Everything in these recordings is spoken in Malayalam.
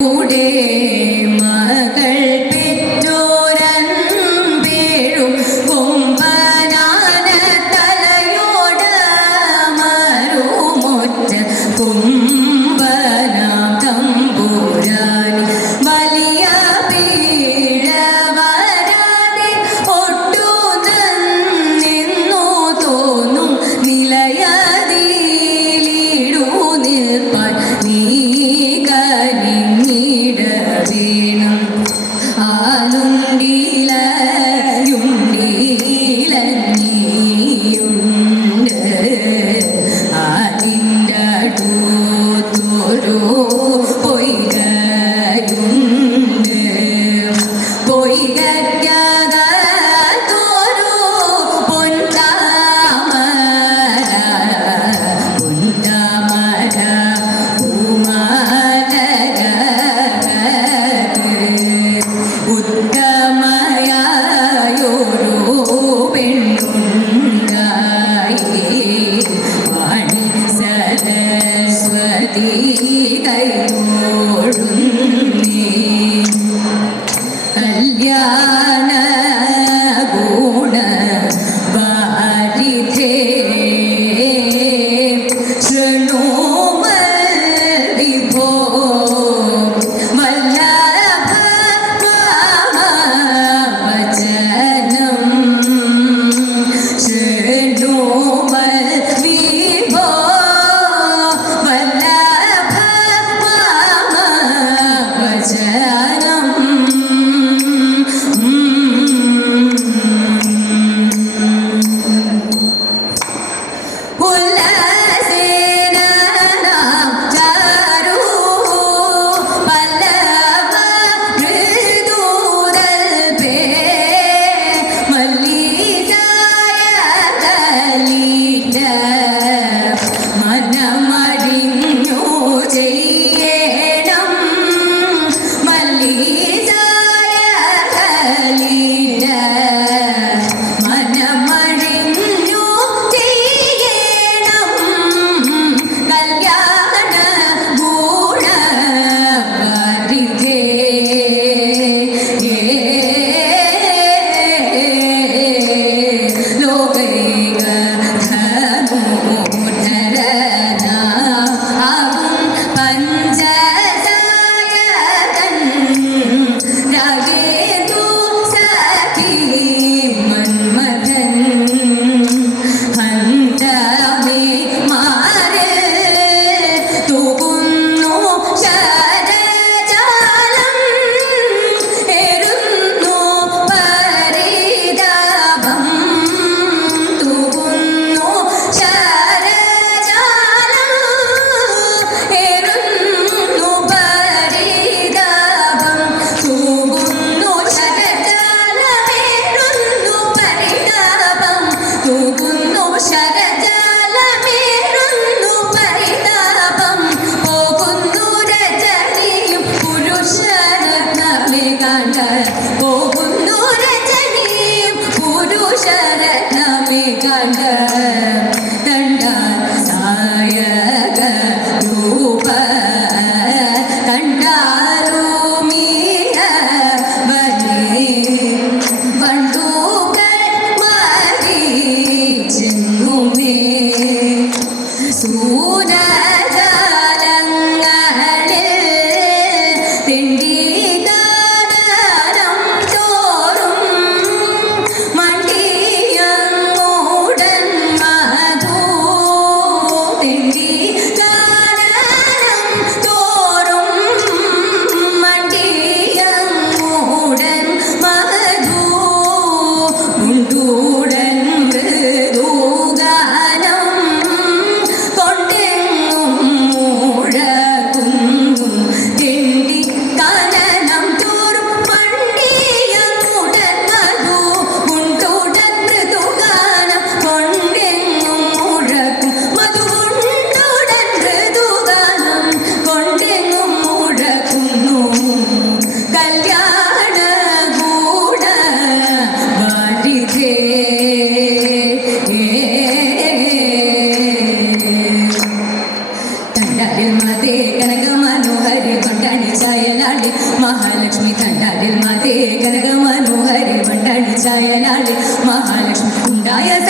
Good day.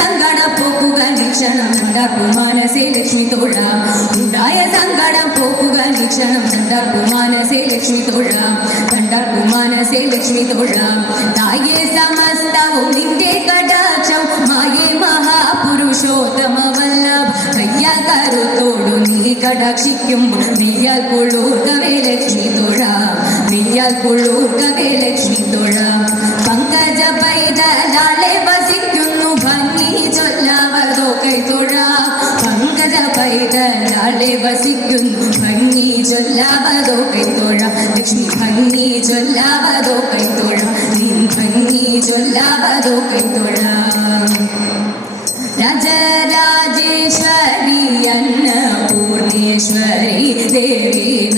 സങ്കടം പോക്കുക നിക്ഷണം ഉണ്ടാക്കു മാനസേ ലക്ഷ്മി തൊഴാം. ഉണ്ടായ സങ്കടം പോക്കുക നിക്ഷണം ഉണ്ടാക്കു മാനസേ ലക്ഷ്മി തൊഴാം. കണ്ടാക്കു മാനസേ ലക്ഷ്മി തൊഴാം. തായേ സമസ്തവും നിന്റെ കടാക്ഷം മായേ മഹാപുരുഷോത്തമ വല്ലഭ കയ്യാൽ കരുത്തോടു നീ കടാക്ഷിക്കുമ്പോൾ നീയാൽ കൊള്ളൂർക്കവേ ലക്ഷ്മി തൊഴാം. നീയാൽ കൊള്ളൂർക്കവേ പൈതലാളെ വസിക്കുന്നു ഭംഗി ചൊല്ലാവതോ കൈ തൊഴാം ലക്ഷ്മി ഭംഗി ചൊല്ലാവതോ കൈ നീ ഭംഗി ചൊല്ലാവതോ കൈ തൊഴാം രാജരാജേശ്വരി അന്നപൂർണേശ്വരി ദേവി നഗരാജാത്മജി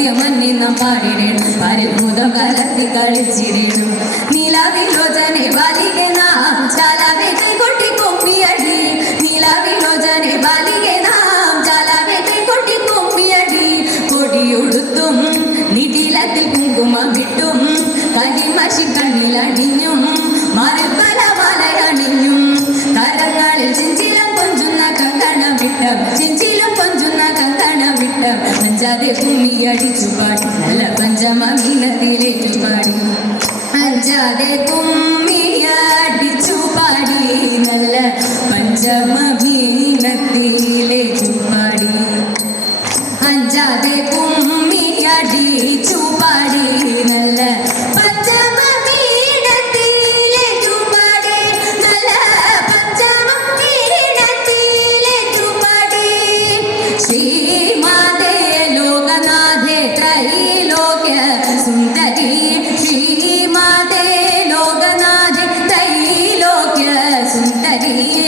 ആലസ്യമന്നി നാം പാടിടേണം പരിഭൂതം കലർത്തി കളിച്ചിടേണം നീലാവിലോചനെ ബാലികെ നാം ചാലാവെ കൊട്ടി കൊമ്പിയടി നീലാവിലോചനെ ബാലികെ നാം ചാലാവെ കൊട്ടി കൊമ്പിയടി കൊടിയൊടുത്തും നിതിലത്തിൽ കുങ്കുമം വിട്ടും കലിമഷി കണ്ണിലടിഞ്ഞും മരപ്പല അടിച്ചു പാടി. നല്ല പഞ്ചമ മീനത്തിലേറ്റു പാടി. അഞ്ചാതെ കുമ്മിയടിച്ചു ready.